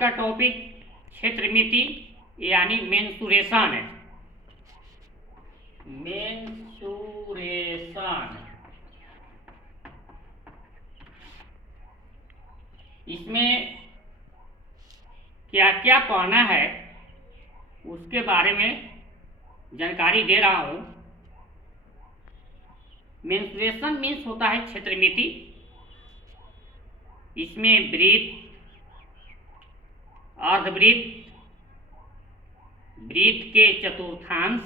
का टॉपिक क्षेत्रमिति यानी मेंसुरेशन है। मेंसुरेशन, इसमें क्या क्या पढ़ना है उसके बारे में जानकारी दे रहा हूँ। मेंसुरेशन मीन्स होता है क्षेत्रमिति। इसमें वृत्त, अर्धवृत्त, वृत्त के चतुर्थांश,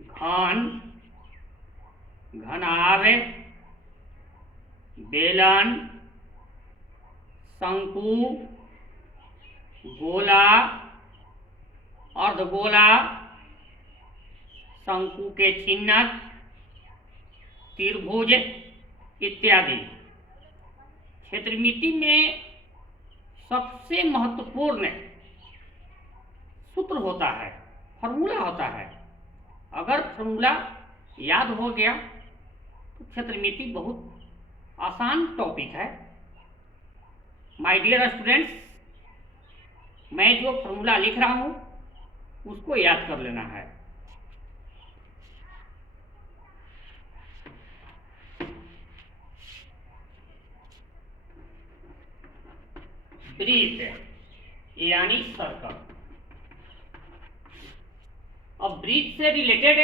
घन, घनाभ, बेलन, शंकु, गोला, अर्धगोला, शंकु के चिन्हक, त्रिभुज इत्यादि। क्षेत्रमिति में सबसे महत्वपूर्ण सूत्र होता है, फॉर्मूला होता है। अगर फॉर्मूला याद हो गया तो क्षेत्रमिति बहुत आसान टॉपिक है। माय डियर स्टूडेंट्स, मैं जो फॉर्मूला लिख रहा हूँ उसको याद कर लेना है। वृत्त यानी सर्कल। अब वृत्त से रिलेटेड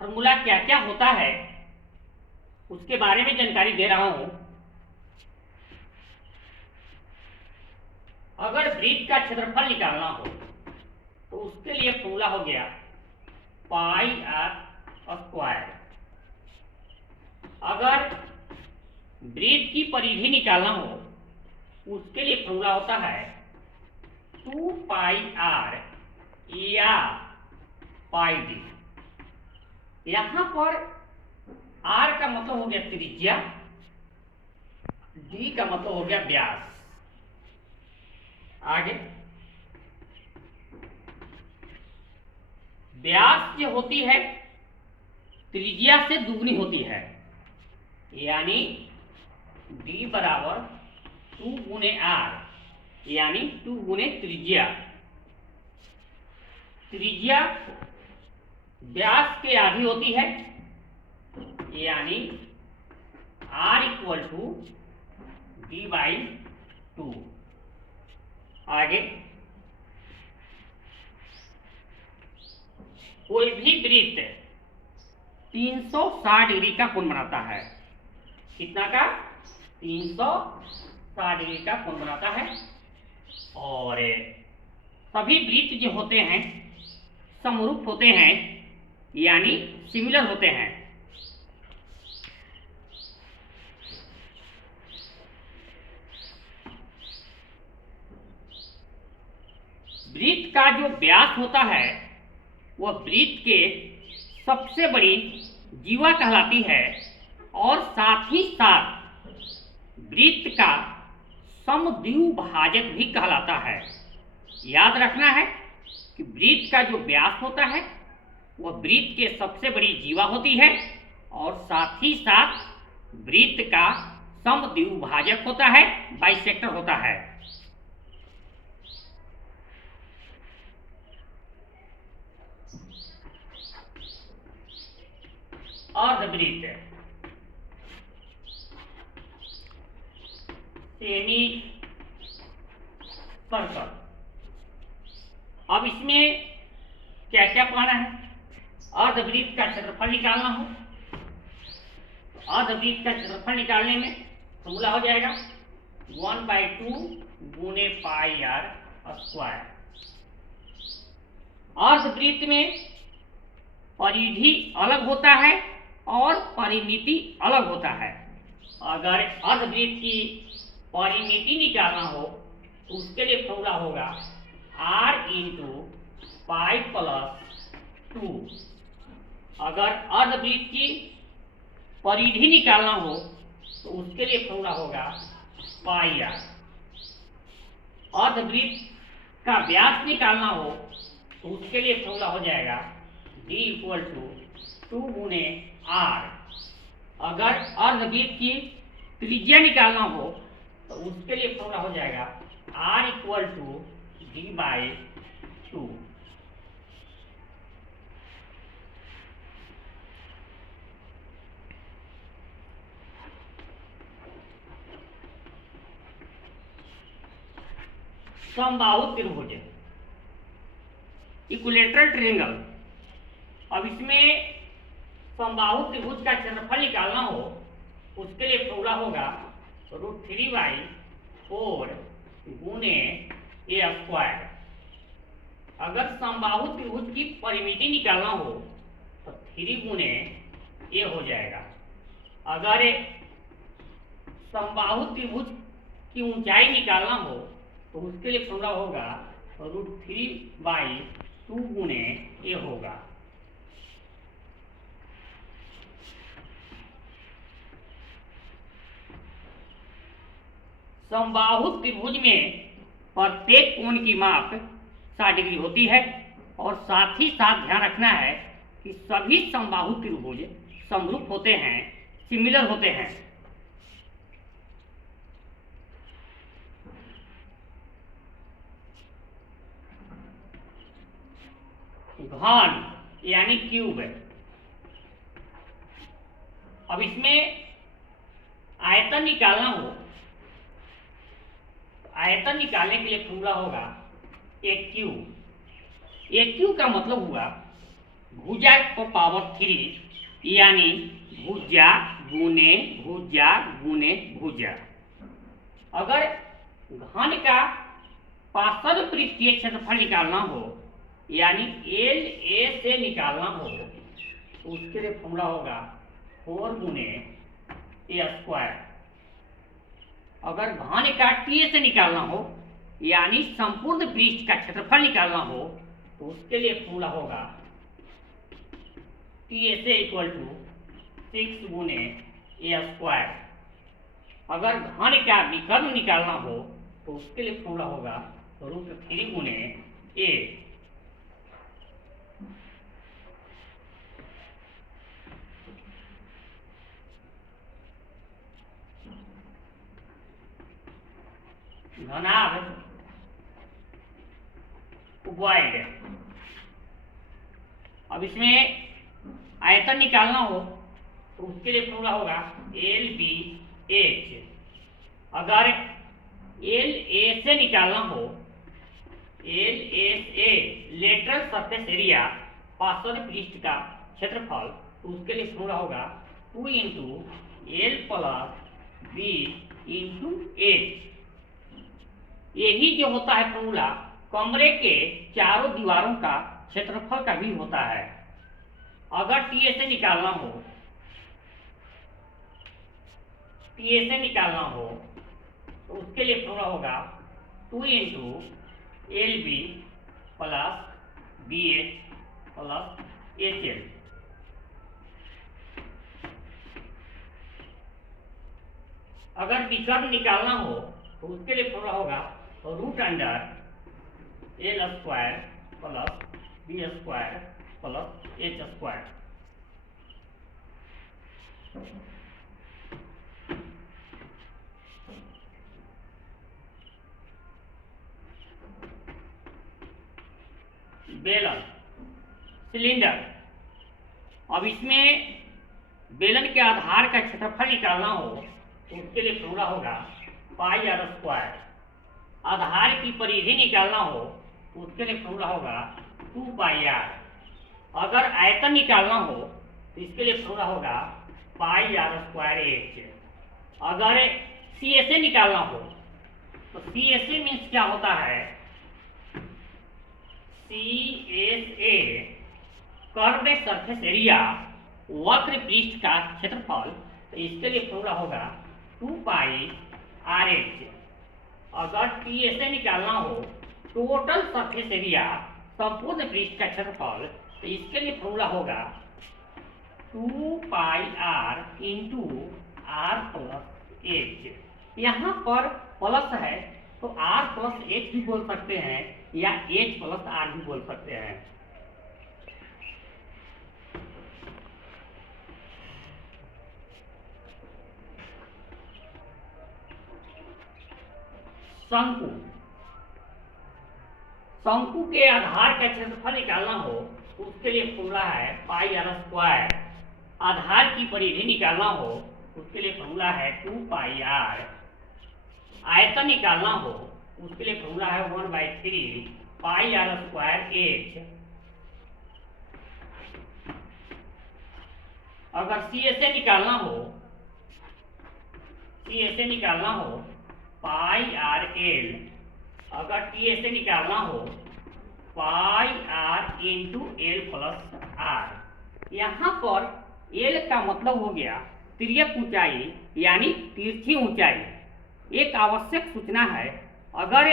फॉर्मूला क्या क्या होता है उसके बारे में जानकारी दे रहा हूं। अगर वृत्त का क्षेत्रफल निकालना हो तो उसके लिए फॉर्मूला हो गया पाई आर स्क्वायर। अगर वृत्त की परिधि निकालना हो उसके लिए फॉर्मूला होता है 2 पाई आर या पाई डी। यहां पर आर का मतलब हो गया त्रिज्या, डी का मतलब हो गया व्यास। आगे व्यास जो होती है त्रिज्या से दुगनी होती है, यानी डी बराबर 2 गुने आर यानी 2 गुने त्रिज्या। त्रिज्या व्यास के आधी होती है, यानी r equal to D by 2। आगे कोई भी वृत्त 360 डिग्री का कोण बनाता है। कितना का? 360 डिग्री का कोण बनाता है। और सभी वृत्त जो होते हैं समरूप होते हैं, यानी सिमिलर होते हैं। वृत्त का जो व्यास होता है वह वृत्त के सबसे बड़ी जीवा कहलाती है और साथ ही साथ वृत्त का समद्विभाजक भी कहलाता है। याद रखना है कि वृत्त का जो व्यास होता है वह वृत्त के सबसे बड़ी जीवा होती है और साथ ही साथ वृत्त का समद्विभाजक होता है, बाइसेक्टर होता है। अर्धवृत्त, सेमी सर्कल। अब इसमें क्या क्या पढ़ना है? अर्धवृत्त का क्षेत्रफल निकालना हो तो अर्धवृत्त का क्षेत्रफल निकालने में फॉर्मूला हो जाएगा 1/2 गुने पाई आर स्क्वायर। अर्धवृत्त में परिधि अलग होता है और परिमिति अलग होता है। अगर अर्धवृत्त की परिमिति निकालना हो तो उसके लिए फॉर्मूला होगा r इंटू पाई प्लस 2। अगर अर्धवृत्त की परिधि निकालना हो तो उसके लिए फॉर्मूला होगा पाई आर। अर्धवृत्त का व्यास निकालना हो तो उसके लिए फॉर्मूला हो जाएगा d इक्वल टू 2 गुने आर। अगर अर्धवृत्त की त्रिज्या निकालना हो तो उसके लिए फॉर्मूला हो जाएगा r इक्वल टू d/2। समबाहु त्रिभुज, इक्विलेटरल ट्रायंगल। अब इसमें समबाहु त्रिभुज का क्षेत्रफल निकालना हो, उसके लिए फॉर्मूला होगा √3/4 गुने a²। अगर समबाहु त्रिभुज की परिमिति निकालना हो तो 3 गुने a हो जाएगा। अगर समबाहु त्रिभुज की ऊंचाई निकालना हो तो उसके लिए फॉर्मूला होगा √3/2 गुने a होगा। समबाहु त्रिभुज में प्रत्येक कोण की माप 60 डिग्री होती है और साथ ही साथ ध्यान रखना है कि सभी समबाहु त्रिभुज समरूप होते हैं, सिमिलर होते हैं। घन यानी क्यूब। अब इसमें आयतन निकालना हो, आयतन निकालने के लिए फॉर्मूला होगा AQ। AQ का मतलब हुआ भुजा को पावर 3 यानी भुजा गुने भुजा गुने भुजा। अगर घन का पार्श्व पृष्ठीय क्षेत्रफल निकालना हो यानी LA से निकालना हो तो उसके लिए फॉर्मूला होगा 4 गुने a²। अगर घन का TA से निकालना हो यानी संपूर्ण पृष्ठ का क्षेत्रफल निकालना हो तो उसके लिए फॉर्मूला होगा TA इक्वल टू 6 गुने a²। अगर घन का विकर्ण निकालना हो तो उसके लिए फॉर्मूला होगा √3 गुने a। घनाभ क्यूबॉइड। अब इसमें आयतन निकालना हो तो उसके लिए फॉर्मूला होगा LBH। अगर LA से निकालना हो, LSA लेटरल सरफेस एरिया पार्श्व पृष्ठ का क्षेत्रफल, तो उसके लिए फॉर्मूला होगा 2 × L + B × H। यही जो होता है फॉर्मूला कमरे के चारों दीवारों का क्षेत्रफल का भी होता है। अगर TA से निकालना हो, TA से निकालना हो तो उसके लिए फॉर्मूला होगा 2 × LB + BH + HL। अगर विकर्ण निकालना हो तो उसके लिए फॉर्मूला होगा √L² + B² + H²। बेलन, सिलेंडर। अब इसमें बेलन के आधार का क्षेत्रफल निकालना हो तो उसके लिए फॉर्मूला होगा πr²। आधार की परिधि निकालना हो तो उसके लिए फॉर्मूला होगा 2πr। अगर आयतन निकालना हो तो इसके लिए फॉर्मूला होगा πr²h। अगर CSA निकालना हो तो CSA मीन्स क्या होता है, CSA कर्व्ड सरफेस एरिया, वक्र पृष्ठ का क्षेत्रफल। तो इसके लिए फॉर्मूला होगा 2πRH। अगर TA से निकालना हो टोटल सरफेस एरिया, संपूर्ण पृष्ठ का क्षेत्रफल, तो इसके लिए फॉर्मूला होगा 2πR × R + H। यहाँ पर प्लस है तो R + H भी बोल सकते हैं या H + R भी बोल सकते हैं। शंकु शंकु के आधार का क्षेत्रफल निकालना हो तो उसके लिए फॉर्मूला है पाई आर स्क्वायर। आधार की परिधि निकालना हो उसके लिए फॉर्मूला है 2 पाई आर। आयतन निकालना हो उसके लिए फॉर्मूला है 1/3 पाई आर स्क्वायर एच। अगर CSA निकालना हो पाई आर एल। अगर TSA निकालना हो pi r into l plus r. यहाँ पर एल का मतलब हो गया तिर्यक ऊंचाई यानी तिरछी ऊंचाई। एक आवश्यक सूचना है, अगर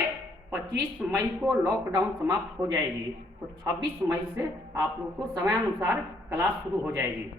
25 मई को लॉकडाउन समाप्त हो जाएगी तो 26 मई से आप लोग को समयानुसार क्लास शुरू हो जाएगी।